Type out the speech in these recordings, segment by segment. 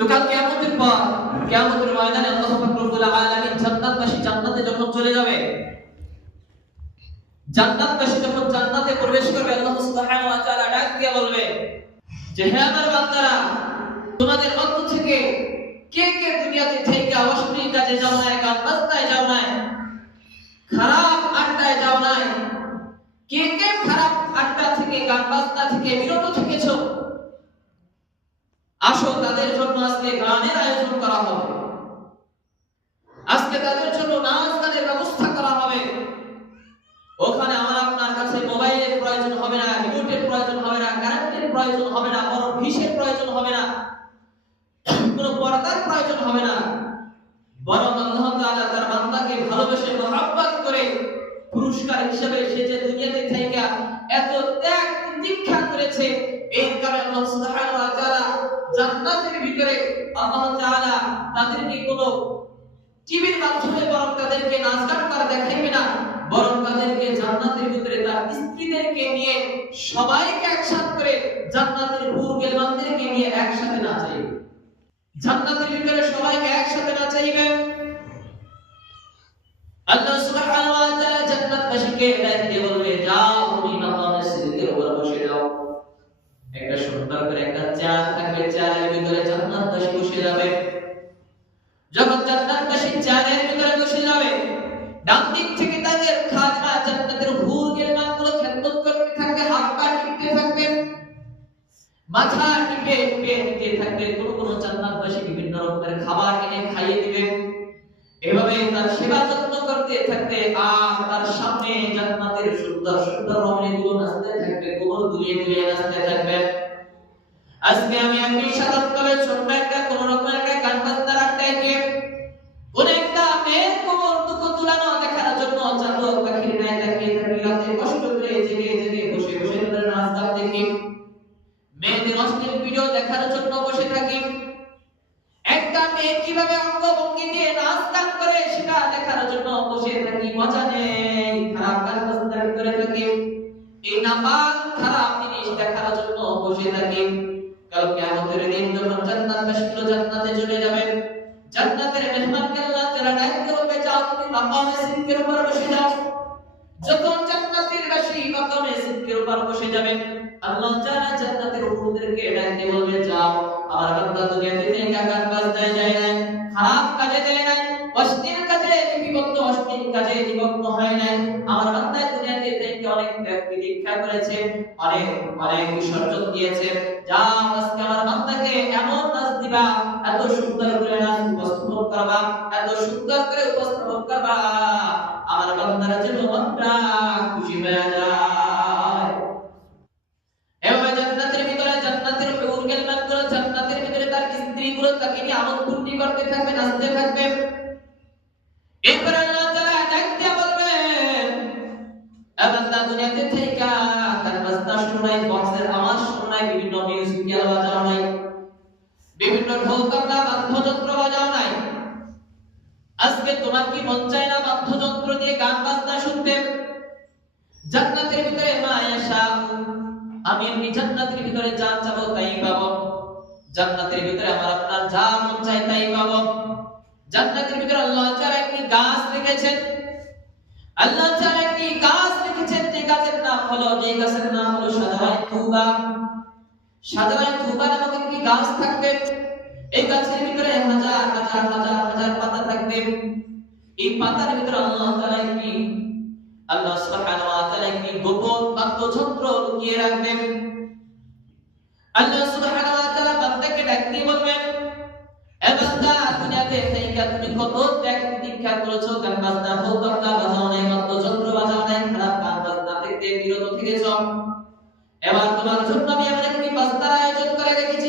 তো কাল কিয়ামতের পর, কিয়ামতের ময়দানে আল্লাহ পাক রব্বুল আলামিন জান্নাতবাসী জান্নাতে যখন চলে যাবে, জান্নাতবাসী যখন জান্নাতে প্রবেশ করবে, আল্লাহ সুবহানাহু ওয়া তাআলা ডাক দিয়ে বলবে, যে হে আমার বান্দারা, তোমাদের মধ্য থেকে কে কে দুনিয়াতে থেকে অশ্লীল কাজে যাও না গান বাজনায় যাও না খারাপ আড্ডায় যাও না কে কে খারাপ আড্ডা থেকে গান বাজনা থেকে বিরত আসো তাদের জন্য আজকে গানের আয়োজন করা হবে। আজকে তাদের জন্য নাচ, গানের ব্যবস্থা করা হবে। ওখানে আমার আপনার কাছে মোবাইলের প্রয়োজন হবে না রিমোটের প্রয়োজন হবে না, কারেন্টের প্রয়োজন হবে না বড় ভিসের প্রয়োজন হবে না, কোনো পর্দার প্রয়োজন হবে না, বরং আল্লাহ তাআলা তার বান্দাকে ভালোবেসে মহব্বত করে পুরস্কার হিসেবে সে যে দুনিয়াতে থেকে এত ত্যাগ দীক্ষা করেছে এই কারণে আল্লাহ সুবহানাহু ওয়া তাআলা জান্নাতের ভিতরে আল্লাহ তাআলা তাদেরকে কোনো টিভির মাধ্যমে বরং তাদেরকে নাচ গান দেখাইবে না, বরং তাদেরকে জান্নাতের ভিতরে তার স্ত্রীদেরকে নিয়ে সবাইকে একসাথে করে জান্নাতের হুর গেলমানদেরকে নিয়ে একসাথে নাচাইবে। জান্নাতের ভিতরে সবাইকে একসাথে নাচাইবে। আল্লাহ সুবহানাহু ওয়া তাআলা জান্নাতবাসীকে ডাক দিয়ে বলবে, যাও তুমি মাকামে সিদ্দিকের উপর বসে যাও। একটা সুন্দর করে একটা চেয়ার থাকবে চেয়ারের ভিতরে জান্নাতবাসী বসে যাবে যখন জান্নাতবাসী চেয়ারের ভিতরে বসে যাবে ডান দিক থেকে তাদের খাজনা হুর করতে থাকবে, হাত পা টিপতে থাকবে, মাথা টিপে টিপে থাকবে, কোন কোন বিভিন্ন রকমের খাবার এনে খাইয়ে দিবে। এভাবে তার সেবা যত্ন করতে থাকতে আর তার সামনে জান্নাতের সুন্দর সুন্দর নাচতে থাকবে কোমর দুলিয়ে দুলিয়ে নাচতে থাকবে। আজকে আমি আমি সাধারণ তবে ছোট্ট একটা কোন রকমের একটা গান বাজনা রাখতে কোন একটা মেয়ের কোমর দুঃখ তুলানো দেখার জন্য চাঁদর পাখির ন্যায় তাকিয়ে থাকি রাতে কষ্ট করে জেগে জেগে বসে বসে তাদের নাচ গান দেখি মেয়েদের অশ্লীল ভিডিও দেখার জন্য বসে থাকি একটা মেয়ে কীভাবে অঙ্গভঙ্গি দিয়ে নাচ গান করে সেটা দেখার জন্য বসে থাকি, মজা নেই। খারাপ বাজনার ভিতরে থাকি। এই নাপাক, খারাপ জিনিস দেখার জন্য বসে থাকি। কাল কিয়ামতের দিন যখন জান্নাত জান্নাতবাসীগুলো জান্নাতে চলে যাবে, জান্নাতের মেহমানকে আল্লাহ তাআলা ডাক করবে যাও তুমি মাকামে সিদ্দিকের উপর বসে যাও, যখন জান্নাতের বাসী মাকামে সিদ্দিকের উপর বসে যাবেন আল্লাহ তাআলা জান্নাতের হুরদেরকে ডাক দিয়ে বলবে, যাও আমার বান্দা দুনিয়াতে থেকে গান বাজনায় যায় না খারাপ কাজে যায় না অশ্লীল কাজে, লিপিবদ্ধ অশ্লীল কাজে নিমগ্ন হয় নাই। আমার বান্দা দুনিয়াতে থেকে অনেক ব্যক্তি দীক্ষা করেছে, অনেক অনেক বিসর্জন দিয়েছে। যাও, আজকে আমার বান্দাকে এমন নাচ দিবা, এত সুন্দর করে নাচ উপস্থাপন করবা, এত সুন্দর করে উপস্থাপন করবা। আমার বান্দারা যেন মনটা খুশি তোমার কি মন চায় না বাদ্যযন্ত্র দিয়ে গান বাজনা শুনতে জান্নাতের ভিতরে মা আয়েশা, আমি এমনি জান্নাতের ভিতরে যা চাবো তাই পাবো। জান্নাতের ভিতরে আমার আপনার যা মন চায় তাই পাবো। জান্নাতের ভিতরে আল্লাহ তাআলা একটি গাছ রেখেছেন। আল্লাহ তাআলা একটি গাছ রেখেছেন, যে গাছের নাম হলো, যে গাছের নাম হলো সাধারণ তুবা। সাদারাই তুবা নামক একটি গাছ থাকবে। এই গাছের ভিতরে হাজার হাজার হাজার হাজার পাতা থাকবে। এই পাতার ভিতরে আল্লাহ তাআলা আল্লাহ সুবহানাহু ওয়া তাআলা গোপন লুকিয়ে রাখবেন। আল্লাহ সুবহানাহু ওয়া তাআলা বান্দাকে বলবেন, এ বান্দা, দুনিয়াতে তুমি কত ত্যাগ করেছ বাজাও নাই বাজাও নাই, খারাপ গান থেকে বিরত থেকেছ। এবার তোমার জন্য আমি এমন একটি আয়োজন করে রেখেছি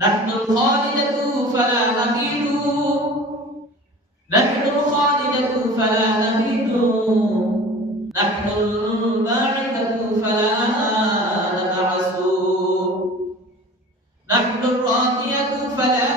نحن الخالدة فلا نبيد نحن الخالدة فلا نبيد نحن الباعثة فلا نبعث. نحن الراضية فلا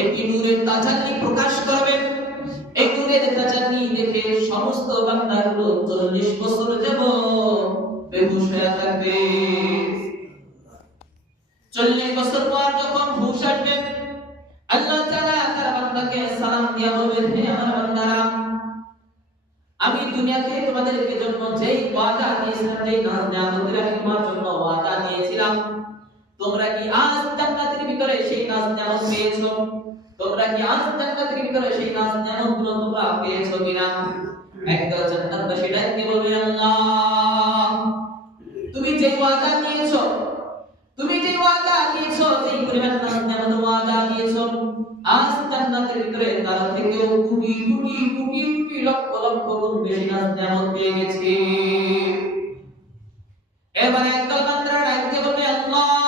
একটি নূরের তাজাল্লি প্রকাশ করবেন। এই নূরের তাজাল্লি দেখে সমস্ত বান্দাগুলো 40 বছর যাব বেহুশ হয়ে থাকবে। 40 বছর পর যখন হুশ আসবে, আল্লাহ তাআলা তার বান্দাকে সালাম দিয়া বলবেন, হে আমার বান্দারা, আমি দুনিয়াতে তোমাদেরকে জন্য যেই ওয়াদা দিয়েছিলাম, যেই নাজ নিয়ামতের আমি তোমার জন্য ওয়াদা দিয়েছিলাম। তোমরা কি আজ জান্নাতের ভিতরে সেই নাজ নিয়ামত পেয়েছ? তোমরা কি আজ জান্নাতের ভিতরে সেই নাজ নিয়ামতগুলো তোমরা পেয়েছ কিনা? একদল জান্নাতবাসী ডাকতে বলবে আল্লাহ? তুমি যে ওয়াদা দিয়েছ, তুমি যে ওয়াদা দিয়েছ, যেই পরিমাণ নাজ নিয়ামত ওয়াদা দিয়েছ, আজ জান্নাতের ভিতরে তার থেকেও কোটি কোটি কোটি কোটি লক্ষ লক্ষ গুণ বেশি নাজ নিয়ামত পেয়ে গেছি। এবারে একদল বান্দারা ডাকতে বলবে, আল্লাহ!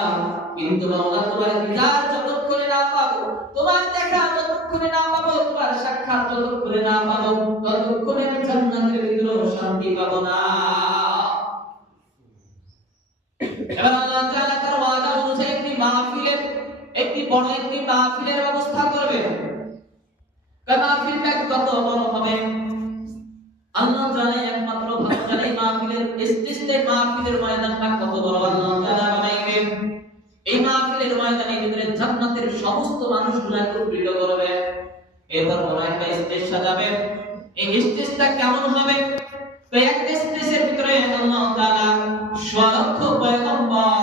জান্নাতের সমস্ত মানুষগুলো একত্রিত করবে। এরপর বড় একটা স্টেজ সাজাবেন এই স্টেজটা কেমন হবে? একটা স্টেজের ভিতরে আল্লাহ তাআলা পয়গম্বর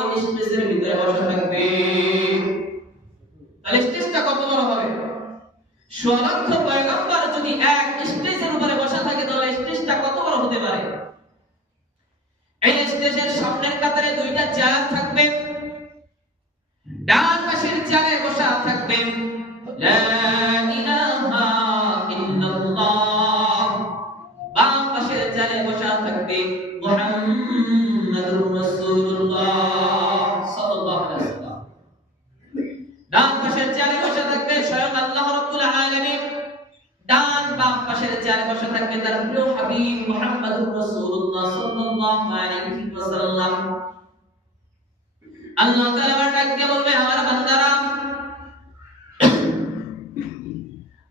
ওই স্টেজের ভিতরে বসে থাকবে। তাহলে স্টেজটা কত বড় হবে? পয়গম্বর যদি এক স্টেজের উপরে বসে থাকে, তাহলে স্টেজটা কত বড় হতে পারে? এই স্টেজের সামনের কাতারে দুইটা চেয়ার থাকবে। ডান পাশের চেয়ারে বসা থাকবেন। আল্লাহ তাআলা আমার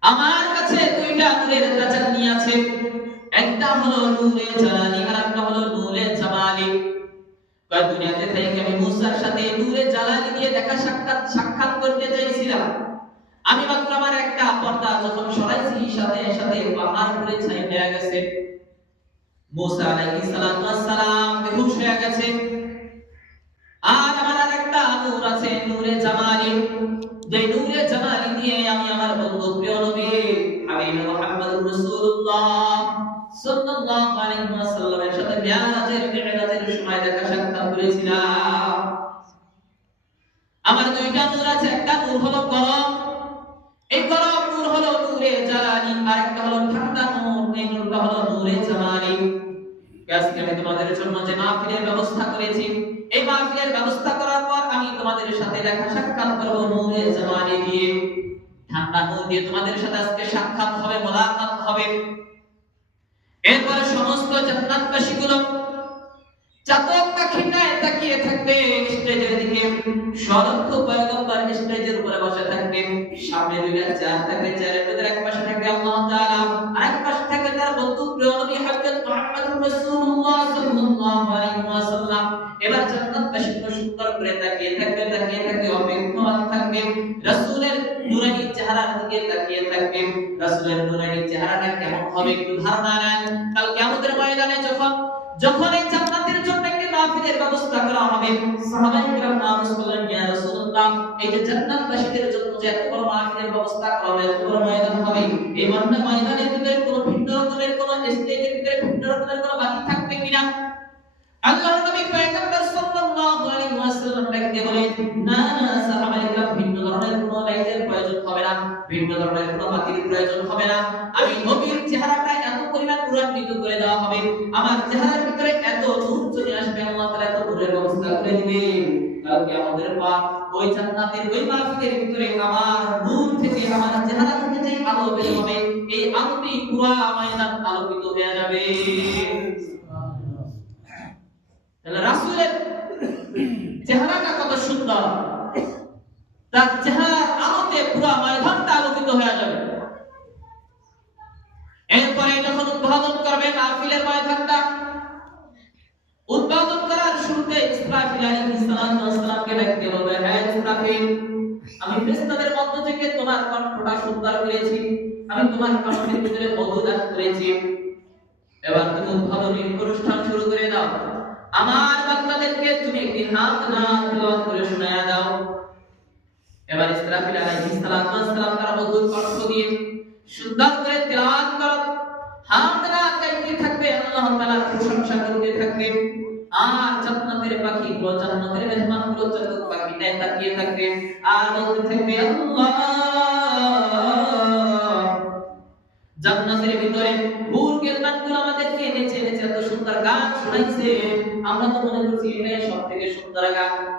আমার কাছে দুইটা নূরের তাজাল্লি আছে। একটা হলো নূরে জালালি আর একটা হলো নূরে জামালি। কয় দুনিয়াতে থেকে আমি মুসার সাথে নূরে জালালি দিয়ে দেখা সাক্ষাৎ সাক্ষাৎ করতে চাইছিলাম। আমি মাত্র আমার একটা পর্দা যখন সরাইছি, সাথে সাথে পাহাড় করে ছাই হয়ে গেছে। মুসা আলাইহিস সালাতু ওয়াস সালাম বেহুশ হয়ে গেছে। আর আমার আরেকটা নূর আছে নূরে জামালি। দিয়ে আমি আমার বন্ধু, প্রিয় নবী, হাবিব রাসূলুল্লাহ সাল্লাল্লাহু আলাইহি ওয়াসাল্লামের সাথে মিরাজের সময় দেখা সাক্ষাৎ করেছিলাম। আমার দুইটা নূর আছে, একটা নূর হলো গরম। এই গরম নূর হলো নূরে আর একটা হলো ঠান্ডা নূর, এই নূরটা হলো নূরে আজকে আমি তোমাদের জন্য যে মাহফিলের ব্যবস্থা করেছি, এই মাহফিলের ব্যবস্থা করার আমি তোমাদের সাথে দেখা সাক্ষাৎ করব নূরে জামালি দিয়ে। ঠান্ডা নূর দিয়ে তোমাদের সাথে আজকে সাক্ষাৎ হবে, মোলাকাত হবে। এরপরে সমস্ত জান্নাতবাসীগুলো চাতক পাখিনায় তাকিয়ে থাকবে, স্টেজের দিকে। সরক্ষ পয়গম্বর স্টেজের উপরে বসে থাকবে। সামনে দুইটা চেয়ার থাকবে চেয়ারের ভিতরে এক পাশে থাকবে আল্লাহ তাআলা, আর পাশে থাকবে তার বন্ধু প্রিয় নবী হযরত মুহাম্মদুর রাসূলুল্লাহ সাল্লাল্লাহু আলাইহি ওয়াসাল্লাম। এবার সুন্দর করে তাকিয়ে থাকবে তাকিয়ে থাকবে অপেক্ষমান চেহারার দিকে তাকিয়ে চেহারাটা কেমন হবে একটু ধারণা নেন। কাল কিয়ামতের ময়দানে যখন যখন এই মাহফিলের ব্যবস্থা করা হবে। সাহাবায়ে কিরাম নামাজ করলেন ইয়া রাসূলুল্লাহ, এই যে জান্নাতবাসীদের জন্য যে এত বড় মাহফিলের ব্যবস্থা করা হবে, এত বড় ময়দান হবে, এই ময়দান ময়দানের ভিতরে কোনো ভিন্ন রকমের কোনো স্টেজের ভিতরে ভিন্ন রকমের কোনো বাতি থাকবে কিনা? আল্লাহর নবী পয়গম্বর সাল্লাল্লাহু আলাইহি ওয়াসাল্লাম ডাকতে বলেন না না সাহাবায়ে কিরাম ভিন্ন ধরনের কোনো লাইটের প্রয়োজন হবে না, ভিন্ন ধরনের কোনো বাতির প্রয়োজন হবে না। আমি নবীর চেহারাটা এত করে দেওয়া হবে। আমার চেহারার ভিতরে এত নূর চলে আসবে, আল্লাহ তাআলা এত নূরের ব্যবস্থা করে দিবে কালকে আমাদের পা ওই জান্নাতের ওই মাহফিলের ভিতরে আমার নূর থেকে, আমার চেহারা থেকে যে আলো বের হবে, এই আলোটি পুরো ময়দান আলোকিত হয়ে যাবে। তাহলে রাসূলের চেহারাটা কত সুন্দর। তার চেহারার আলোতে পুরো ময়দানটা আলোকিত হয়ে যাবে। এরপরে যখন উদ্বোধন করবে, মাহফিলের ময়দানটা উদ্বোধন করার শুরুতে ইসরাফিল আলাইহিস সালামকে ডাকতে বলবে হ্যাঁ ইসরাফিল, আমি ফেরেশতাদের মধ্য থেকে তোমার কণ্ঠটা সুন্দর করেছি, আমি তোমার কণ্ঠের ভিতরে মধু দান করেছি। এবার তুমি উদ্বোধনী অনুষ্ঠান শুরু করে দাও। আমার বান্দাদেরকে তুমি একটি হাত না তেলাওয়াত করে শোনায়া দাও। এবার ইসরাফিল আলাইহিস সালাম তার মধুর কণ্ঠ দিয়ে সুন্দর করে তেলাওয়াত করো। না গাইতে থাকবে আল্লাহ তাআলার প্রশংসা করতে থাকবে। আর জান্নাতের পাখি গুলো, জান্নাতের মেহমানগুলো জান্নাত পাখিটায় তাকিয়ে থাকবে। আর বলতে থাকবে, আল্লাহ! জান্নাতের ভিতরে হুর কেলমানগুলো আমাদেরকে নেচে নেচে এত সুন্দর গান শোনাইছে। আমরা তো মনে করছি এটাই সব থেকে সুন্দর গান।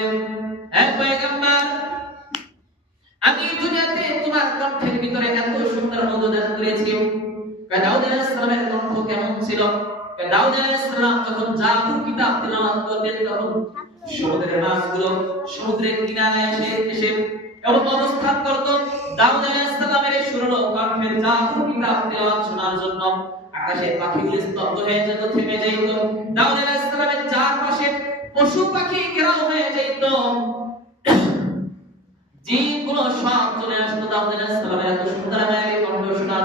দাউদ আলাইহিস সালামের কণ্ঠ কেমন ছিল দাউদ আলাইহিস যখন জাদু কিতাব তেলাওয়াত করতেন তখন সমুদ্রের মাছগুলো সমুদ্রের কিনারে এসে এসে এবং অবস্থান করত দাউদ আলাইহিস সালামের এই সুরলো কণ্ঠের জাদু কিতাব তেলাওয়াত শোনার জন্য আকাশে পাখিগুলো স্তব্ধ হয়ে যেত থেমে যাইত দাউদ আলাইহিস সালামের চারপাশে পশু পাখি ঘেরাও হয়ে যাইত জিনগুলো সব চলে আসতো দাউদ আলাইহিস সালামের এত সুন্দর কণ্ঠ শোনার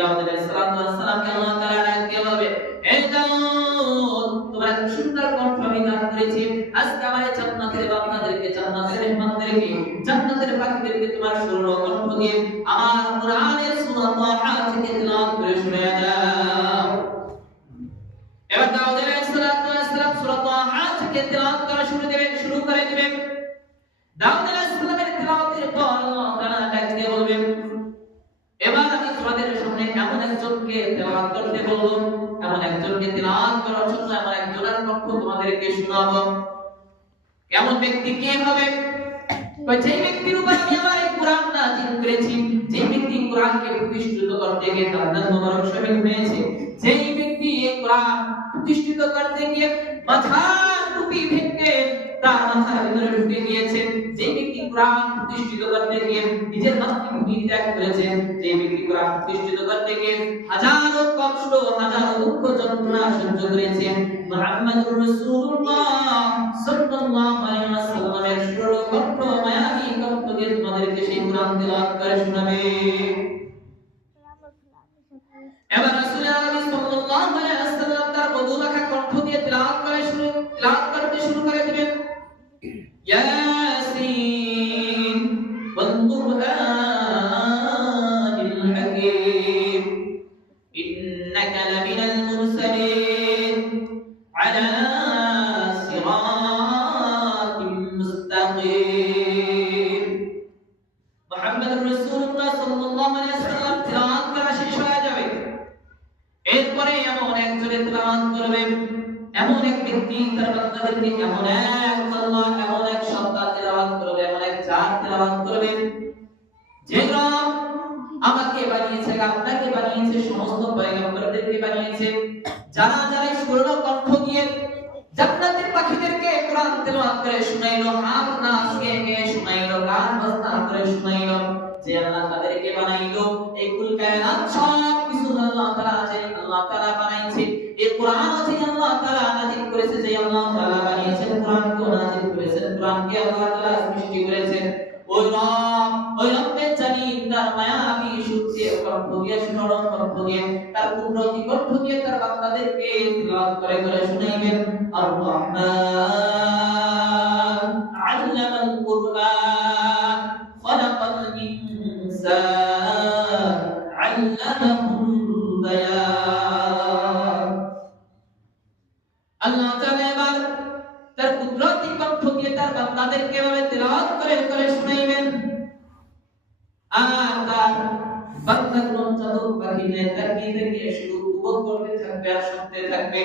জন্য এই যে ব্যক্তির উপর আমি আমার এই করেছি যে ব্যক্তি কোরআনকে প্রতিষ্ঠিত করতে গিয়ে তার নাম মোবারক শহীদ ব্যক্তি প্রতিষ্ঠিত করতে গিয়ে মাথার টুপি ভেঙে তার মাথার ভিতরে ঢুকে গিয়েছে, যে ব্যক্তি কোরআন প্রতিষ্ঠিত করতে গিয়ে নিজের মাতৃভূমি ত্যাগ করেছে, যে ব্যক্তি কোরআন প্রতিষ্ঠিত করতে গিয়ে হাজারো কষ্ট, হাজারো দুঃখ, যন্ত্রণা সহ্য করেছে। মুহাম্মাদুর রাসূলুল্লাহ সাল্লাল্লাহু আলাইহি ওয়াসাল্লামের সুর কণ্ঠ মায়াবী কণ্ঠ দিয়ে তোমাদেরকে সেই কোরআন তেলাওয়াত করে শোনাবে। এবার রাসূল এমন এক ব্যক্তি, তার বান্দাদেরকে এমন এক আল্লাহ, এমন এক সন্তান তেলাওয়াত করবে, এমন এক জাত তেলাওয়াত করবে, যে রব আমাকে বানিয়েছে, আপনাকে বানিয়েছে, সমস্ত পয়গম্বরদেরকে বানিয়েছে, যারা যারা সুরল কণ্ঠ দিয়ে জান্নাতের পাখিদেরকে কোরআন তেলাওয়াত করে শুনাইলো, হাত নাচ গেয়ে গেয়ে শুনাইলো, গান বাজনা করে শুনাইলো, যে আল্লাহ তাদেরকে বানাইলো, এই কুল কায়নাত সব কিছু আল্লাহ তাআলা আছে আল্লাহ তাআলা বানাইছে। এই কোরআন আছে আল্লাহ তাআলা নাযিল করেছে, যে আল্লাহ তাআলা বানিয়েছেন কোরআনকে নাযিল করেছেন, কোরআনকে আল্লাহ তাআলা সৃষ্টি করেছেন। ওই রব, ওই রব্বে জানি, তার মায়াবী শক্তি কণ্ঠ দিয়ে, স্মরণ কণ্ঠ দিয়ে, তার কুদরতি কণ্ঠ দিয়ে তার বান্দাদেরকে তিলাওয়াত করে করে শুনাইবেন। আর রহমান আল্লামাল কুরআন। থাকবে আর শুনতে থাকবে।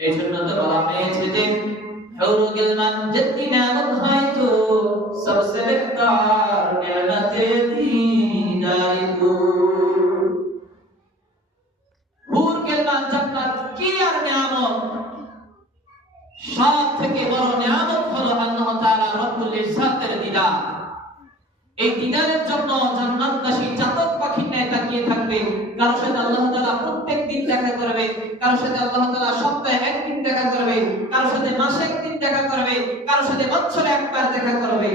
এই জন্য তো বলা হয়েছে যে حور گلمن جتنی نعمت ہیں تو سب سے بہتر نعمت دین آئی تو জান্নাত কি আর নিয়ামত? সব থেকে বড় নিয়ামত হলো আল্লাহ তাআলা রব্বুল ইজ্জাতের দিদার। এই দিদারের জন্য জান্নাতবাসী জাতক পাখির ন্যায় তাকিয়ে থাকবে। কারোর সাথে আল্লাহ তাআলা প্রত্যেক দিন দেখা করবে কারোর সাথে আল্লাহ তাআলা সপ্তাহে একদিন দেখা করবে কারোর সাথে মাসে একদিন দেখা করবে কারোর সাথে বছরে একবার দেখা করবে।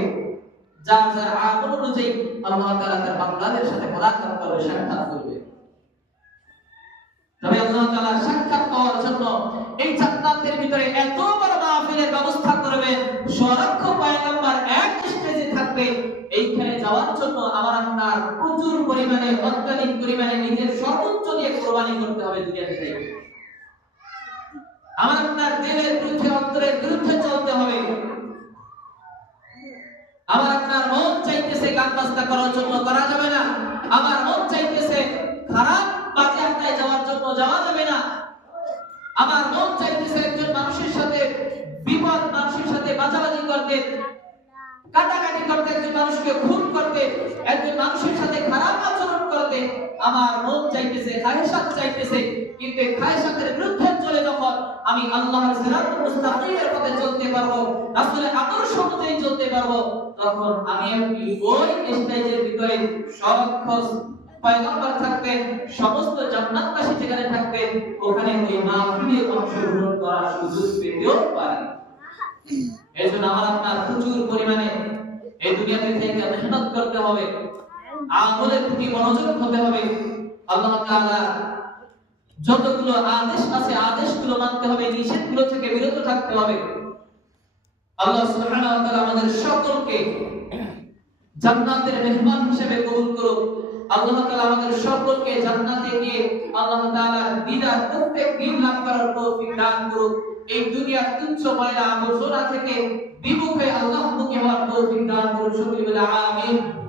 যার যার অনুযায়ী আল্লাহ তার সাথে মোলাকাত করবে, সাক্ষাৎ করবে। তবে আল্লাহ সাক্ষাৎ পাওয়ার জন্য এই জান্নাতের ভিতরে এত বড় মাহফিলের ব্যবস্থা করবেন সরক্ষ এক যাওয়ার জন্য আমার আপনার প্রচুর পরিমাণে, অত্যাধিক পরিমাণে নিজের সর্বোচ্চ দিয়ে কোরবানি করতে হবে দুনিয়া থেকে আমার আপনার দিলের বিরুদ্ধে, অন্তরের বিরুদ্ধে চলতে হবে। আমার আপনার মন চাইতেছে গান বাজনা করার জন্য, করা যাবে না। আমার মন চাইতেছে খারাপ বাজে আড্ডায় যাওয়ার জন্য যাওয়া যাবে না। আমার মন চাইতেছে একজন মানুষের সাথে বিপদ মানুষের সাথে বাজাবাজি করতে, কাটাকাটি করতে একজন মানুষকে খুন করতে একজন মানুষের সাথে খারাপ আচরণ করতে আমার মন চাইতেছে খায়সাত চাইতেছে, কিন্তু খায়সাতের বিরুদ্ধে চলে যখন আমি আল্লাহর সিরাতুল মুস্তাকিমের পথে চলতে পারব, রাসূলের আদর্শ অনুযায়ী চলতে পারব, তখন আমি ওই স্টেজের ভিতরে সরক্ষ পয়গম্বর থাকবেন, সমস্ত জান্নাতবাসী যেখানে থাকবেন, ওখানে ওই মাহফিলে অংশগ্রহণ করার সুযোগ পেতেও পারি এই জন্য আমার আপনার প্রচুর পরিমাণে এই দুনিয়াতে থেকে মেহনত করতে হবে। আমলের প্রতি মনোযোগ হতে হবে। আল্লাহ যতগুলো আদেশ আছে, আদেশগুলো মানতে হবে, নিষেধগুলো থেকে বিরত থাকতে হবে। আল্লাহ আমাদের সকলকে জান্নাতের মেহমান হিসেবে কবুল করুক। আল্লাহ তাআলা আমাদের সকলকে জান্নাতে গিয়ে আল্লাহ তাআলা দিদার প্রত্যেক দিন লাভ করার তৌফিক দান করুক। এই দুনিয়ার তুচ্ছ ময়লা আবর্জনা থেকে বিমুখ আল্লাহ মুখে হওয়ার তৌফিক দান করুন সকলে বলে আমিন।